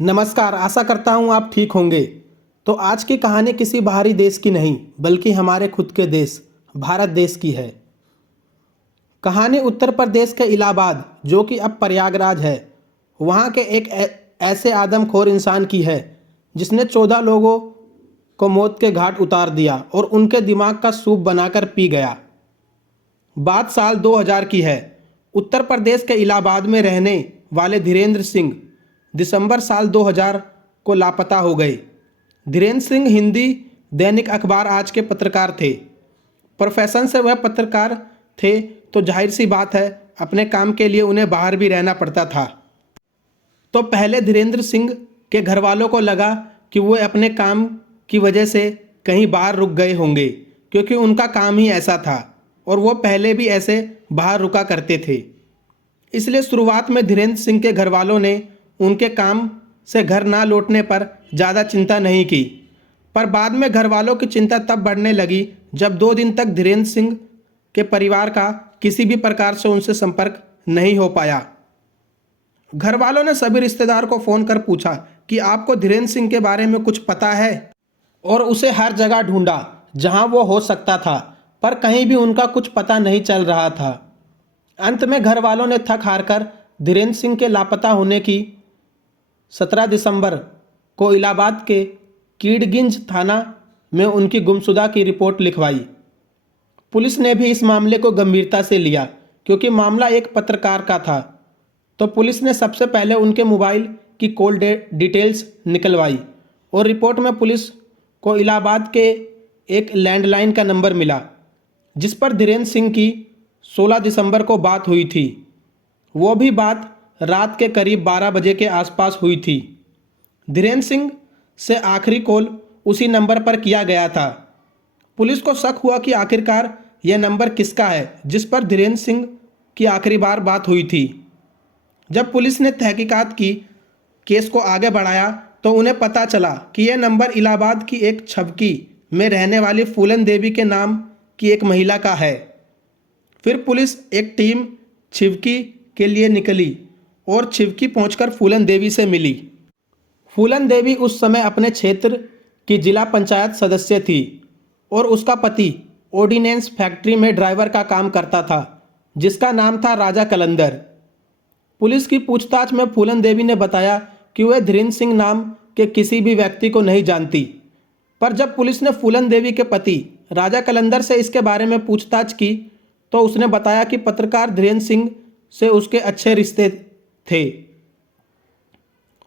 नमस्कार, आशा करता हूँ आप ठीक होंगे। तो आज की कहानी किसी बाहरी देश की नहीं बल्कि हमारे खुद के देश भारत देश की है। कहानी उत्तर प्रदेश के इलाहाबाद, जो कि अब प्रयागराज है, वहाँ के एक ऐसे आदमखोर इंसान की है जिसने 14 लोगों को मौत के घाट उतार दिया और उनके दिमाग का सूप बनाकर पी गया। बात साल 2000 की है। उत्तर प्रदेश के इलाहाबाद में रहने वाले धीरेन्द्र सिंह दिसंबर साल 2000 को लापता हो गए। धीरेन्द्र सिंह हिंदी दैनिक अखबार आज के पत्रकार थे। प्रोफेशन से वह पत्रकार थे, तो जाहिर सी बात है अपने काम के लिए उन्हें बाहर भी रहना पड़ता था। तो पहले धीरेन्द्र सिंह के घर वालों को लगा कि वो अपने काम की वजह से कहीं बाहर रुक गए होंगे, क्योंकि उनका काम ही ऐसा था और वो पहले भी ऐसे बाहर रुका करते थे। इसलिए शुरुआत में धीरेन्द्र सिंह के घर वालों ने उनके काम से घर ना लौटने पर ज़्यादा चिंता नहीं की, पर बाद में घर वालों की चिंता तब बढ़ने लगी जब 2 दिन तक धीरेन्द्र सिंह के परिवार का किसी भी प्रकार से उनसे संपर्क नहीं हो पाया। घर वालों ने सभी रिश्तेदार को फ़ोन कर पूछा कि आपको धीरेन्द्र सिंह के बारे में कुछ पता है, और उसे हर जगह ढूंढा जहां वो हो सकता था, पर कहीं भी उनका कुछ पता नहीं चल रहा था। अंत में घर वालों ने थक हार कर धीरेन्द्र सिंह के लापता होने की 17 दिसंबर को इलाहाबाद के कीड़गिंज थाना में उनकी गुमशुदा की रिपोर्ट लिखवाई। पुलिस ने भी इस मामले को गंभीरता से लिया, क्योंकि मामला एक पत्रकार का था। तो पुलिस ने सबसे पहले उनके मोबाइल की कॉल डिटेल्स निकलवाई और रिपोर्ट में पुलिस को इलाहाबाद के एक लैंडलाइन का नंबर मिला, जिस पर धीरेन्द्र सिंह की 16 दिसंबर को बात हुई थी। वो भी बात रात के करीब 12 बजे के आसपास हुई थी। धीरेन्द्र सिंह से आखिरी कॉल उसी नंबर पर किया गया था। पुलिस को शक हुआ कि आखिरकार यह नंबर किसका है जिस पर धीरेन्द्र सिंह की आखिरी बार बात हुई थी। जब पुलिस ने तहकीकात की, केस को आगे बढ़ाया, तो उन्हें पता चला कि यह नंबर इलाहाबाद की एक छबकी में रहने वाली फूलन देवी के नाम की एक महिला का है। फिर पुलिस एक टीम छिवकी के लिए निकली और छिवकी पहुंचकर फूलन देवी से मिली। फूलन देवी उस समय अपने क्षेत्र की जिला पंचायत सदस्य थी और उसका पति ऑर्डिनेंस फैक्ट्री में ड्राइवर का काम करता था, जिसका नाम था राजा कलंदर। पुलिस की पूछताछ में फूलन देवी ने बताया कि वह धीरेन्द्र सिंह नाम के किसी भी व्यक्ति को नहीं जानती, पर जब पुलिस ने फूलन देवी के पति राजा कलंदर से इसके बारे में पूछताछ की, तो उसने बताया कि पत्रकार धीरेन्द्र सिंह से उसके अच्छे रिश्ते थे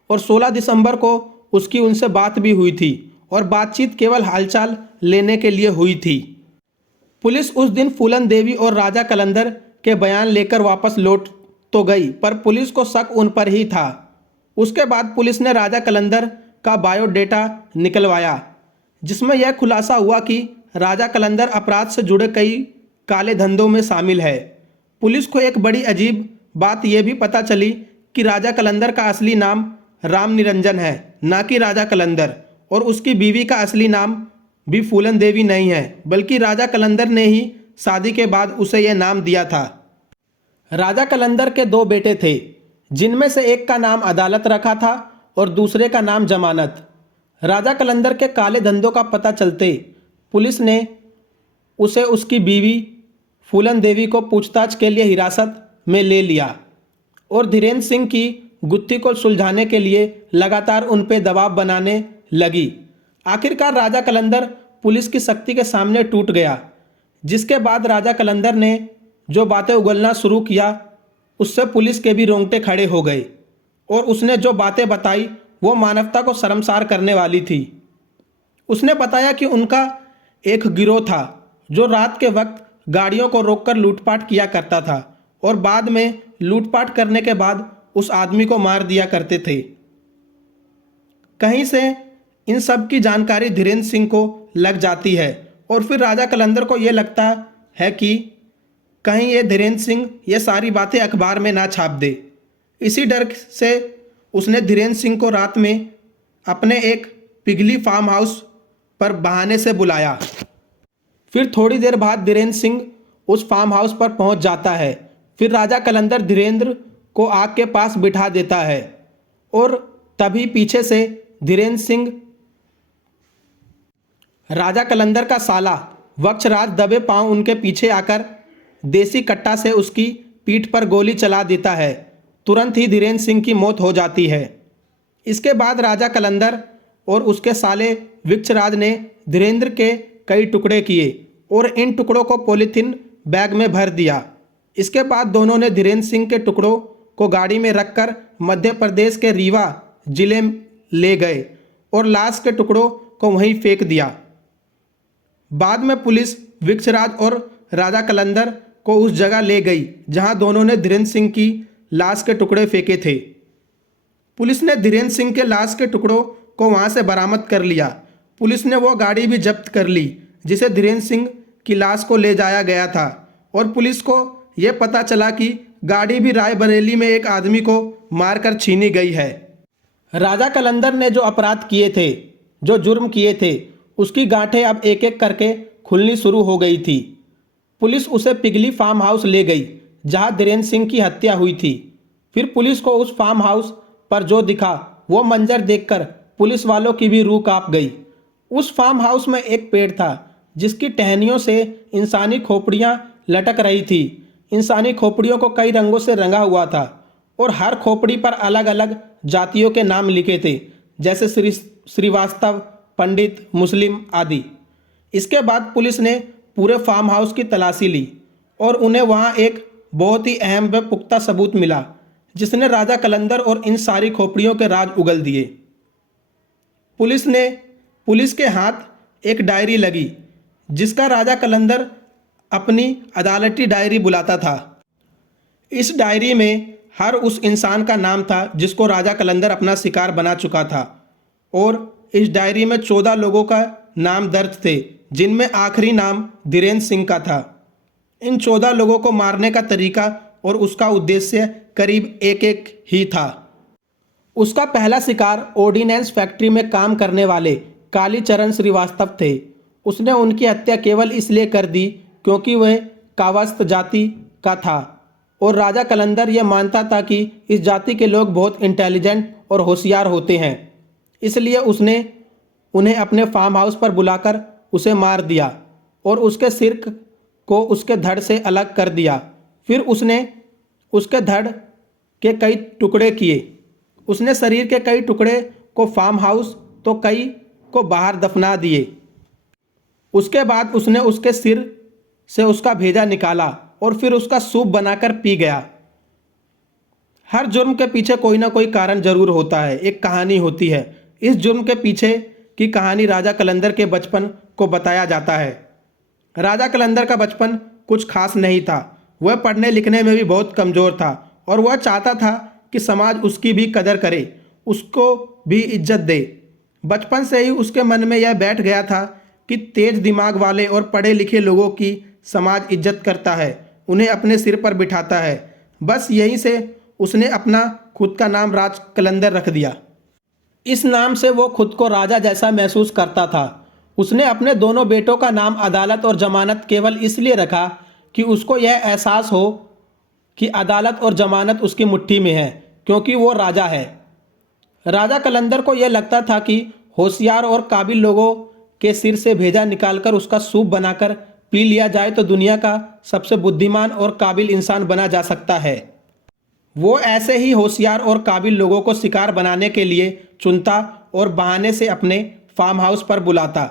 और 16 दिसंबर को उसकी उनसे बात भी हुई थी, और बातचीत केवल हालचाल लेने के लिए हुई थी। पुलिस उस दिन फूलन देवी और राजा कलंदर के बयान लेकर वापस लौट तो गई, पर पुलिस को शक उन पर ही था। उसके बाद पुलिस ने राजा कलंदर का बायोडेटा निकलवाया, जिसमें यह खुलासा हुआ कि राजा कलंदर अपराध से जुड़े कई काले धंधों में शामिल है। पुलिस को एक बड़ी अजीब बात यह भी पता चली कि राजा कलंदर का असली नाम राम निरंजन है, ना कि राजा कलंदर, और उसकी बीवी का असली नाम भी फूलन देवी नहीं है, बल्कि राजा कलंदर ने ही शादी के बाद उसे यह नाम दिया था। राजा कलंदर के 2 बेटे थे, जिनमें से एक का नाम अदालत रखा था और दूसरे का नाम जमानत। राजा कलंदर के काले धंधों का पता चलते पुलिस ने उसे उसकी बीवी फूलन देवी को पूछताछ के लिए हिरासत में ले लिया और धीरेन्द्र सिंह की गुत्थी को सुलझाने के लिए लगातार उन पर दबाव बनाने लगी। आखिरकार राजा कलंदर पुलिस की सख्ती के सामने टूट गया, जिसके बाद राजा कलंदर ने जो बातें उगलना शुरू किया, उससे पुलिस के भी रोंगटे खड़े हो गए, और उसने जो बातें बताई वो मानवता को शर्मसार करने वाली थी। उसने बताया कि उनका एक गिरोह था जो रात के वक्त गाड़ियों को रोककर लूटपाट किया करता था और बाद में लूटपाट करने के बाद उस आदमी को मार दिया करते थे। कहीं से इन सब की जानकारी धीरेन्द्र सिंह को लग जाती है और फिर राजा कलंदर को यह लगता है कि कहीं ये धीरेन्द्र सिंह ये सारी बातें अखबार में ना छाप दे। इसी डर से उसने धीरेन्द्र सिंह को रात में अपने एक पिघली फार्म हाउस पर बहाने से बुलाया। फिर थोड़ी देर बाद धीरेन्द्र सिंह उस फार्म हाउस पर पहुंच जाता है। फिर राजा कलंदर धीरेन्द्र को आग के पास बिठा देता है और तभी पीछे से धीरेन्द्र सिंह राजा कलंदर का साला वक्षराज दबे पांव उनके पीछे आकर देसी कट्टा से उसकी पीठ पर गोली चला देता है। तुरंत ही धीरेन्द्र सिंह की मौत हो जाती है। इसके बाद राजा कलंदर और उसके साले वृक्षराज ने धीरेन्द्र के कई टुकड़े किए और इन टुकड़ों को पॉलीथीन बैग में भर दिया। इसके बाद दोनों ने धीरेन्द्र सिंह के टुकड़ों को गाड़ी में रखकर मध्य प्रदेश के रीवा जिले ले गए और लाश के टुकड़ों को वहीं फेंक दिया। बाद में पुलिस वृक्षराज और राजा कलंदर को उस जगह ले गई जहां दोनों ने धीरेन्द्र सिंह की लाश के टुकड़े फेंके थे। पुलिस ने धीरेन्द्र सिंह के लाश के टुकड़ों को वहां से बरामद कर लिया। पुलिस ने वो गाड़ी भी जब्त कर ली जिसे धीरेन्द्र सिंह की लाश को ले जाया गया था और पुलिस को यह पता चला कि गाड़ी भी रायबरेली में एक आदमी को मारकर छीनी गई है। राजा कलंदर ने जो अपराध किए थे, जो जुर्म किए थे, उसकी गांठें अब एक एक करके खुलनी शुरू हो गई थी। पुलिस उसे पिगली फार्म हाउस ले गई जहां धीरेन्द्र सिंह की हत्या हुई थी। फिर पुलिस को उस फार्म हाउस पर जो दिखा वो मंजर देखकर पुलिस वालों की भी रूह कांप गई। उस फार्म हाउस में एक पेड़ था जिसकी टहनियों से इंसानी खोपड़ियां लटक रही थी। इंसानी खोपड़ियों को कई रंगों से रंगा हुआ था और हर खोपड़ी पर अलग अलग जातियों के नाम लिखे थे, जैसे श्रीवास्तव, पंडित, मुस्लिम आदि। इसके बाद पुलिस ने पूरे फार्म हाउस की तलाशी ली और उन्हें वहां एक बहुत ही अहम व पुख्ता सबूत मिला जिसने राजा कलंदर और इन सारी खोपड़ियों के राज उगल दिए। पुलिस के हाथ एक डायरी लगी जिसका राजा कलंदर अपनी अदालती डायरी बुलाता था। इस डायरी में हर उस इंसान का नाम था जिसको राजा कलंदर अपना शिकार बना चुका था और इस डायरी में 14 लोगों का नाम दर्ज थे जिनमें आखिरी नाम धीरेन्द्र सिंह का था। इन 14 लोगों को मारने का तरीका और उसका उद्देश्य करीब एक ही था। उसका पहला शिकार ऑर्डिनेंस फैक्ट्री में काम करने वाले कालीचरण श्रीवास्तव थे। उसने उनकी हत्या केवल इसलिए कर दी क्योंकि वह कावस्त जाति का था और राजा कलंदर यह मानता था कि इस जाति के लोग बहुत इंटेलिजेंट और होशियार होते हैं। इसलिए उसने उन्हें अपने फार्म हाउस पर बुलाकर उसे मार दिया और उसके सिर को उसके धड़ से अलग कर दिया। फिर उसने उसके धड़ के कई टुकड़े किए। उसने शरीर के कई टुकड़े को फार्म हाउस तो कई को बाहर दफना दिए। उसके बाद उसने उसके सिर से उसका भेजा निकाला और फिर उसका सूप बनाकर पी गया। हर जुर्म के पीछे कोई ना कोई कारण जरूर होता है, एक कहानी होती है। इस जुर्म के पीछे की कहानी राजा कलंदर के बचपन को बताया जाता है। राजा कलंदर का बचपन कुछ खास नहीं था। वह पढ़ने लिखने में भी बहुत कमज़ोर था और वह चाहता था कि समाज उसकी भी कदर करे, उसको भी इज्जत दे। बचपन से ही उसके मन में यह बैठ गया था कि तेज दिमाग वाले और पढ़े लिखे लोगों की समाज इज्जत करता है, उन्हें अपने सिर पर बिठाता है। बस यहीं से उसने अपना खुद का नाम राज कलंदर रख दिया। इस नाम से वो खुद को राजा जैसा महसूस करता था। उसने अपने दोनों बेटों का नाम अदालत और जमानत केवल इसलिए रखा कि उसको यह एहसास हो कि अदालत और जमानत उसकी मुट्ठी में है, क्योंकि वो राजा है। राजा कलंदर को यह लगता था कि होशियार और काबिल लोगों के सिर से भेजा निकालकर उसका सूप बनाकर पी लिया जाए तो दुनिया का सबसे बुद्धिमान और काबिल इंसान बना जा सकता है। वो ऐसे ही होशियार और काबिल लोगों को शिकार बनाने के लिए चुनता और बहाने से अपने फार्म हाउस पर बुलाता,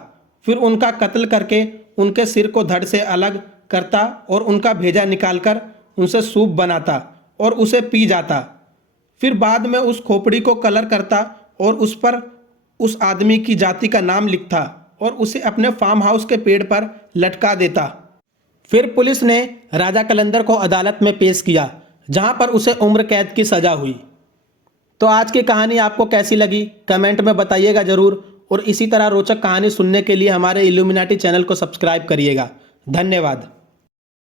फिर उनका कत्ल करके उनके सिर को धड़ से अलग करता और उनका भेजा निकालकर उनसे सूप बनाता और उसे पी जाता। फिर बाद में उस खोपड़ी को कलर करता और उस पर उस आदमी की जाति का नाम लिखता और उसे अपने फार्म हाउस के पेड़ पर लटका देता। फिर पुलिस ने राजा कलंदर को अदालत में पेश किया, जहां पर उसे उम्र कैद की सजा हुई। तो आज की कहानी आपको कैसी लगी कमेंट में बताइएगा ज़रूर, और इसी तरह रोचक कहानी सुनने के लिए हमारे इल्यूमिनाटी चैनल को सब्सक्राइब करिएगा। धन्यवाद।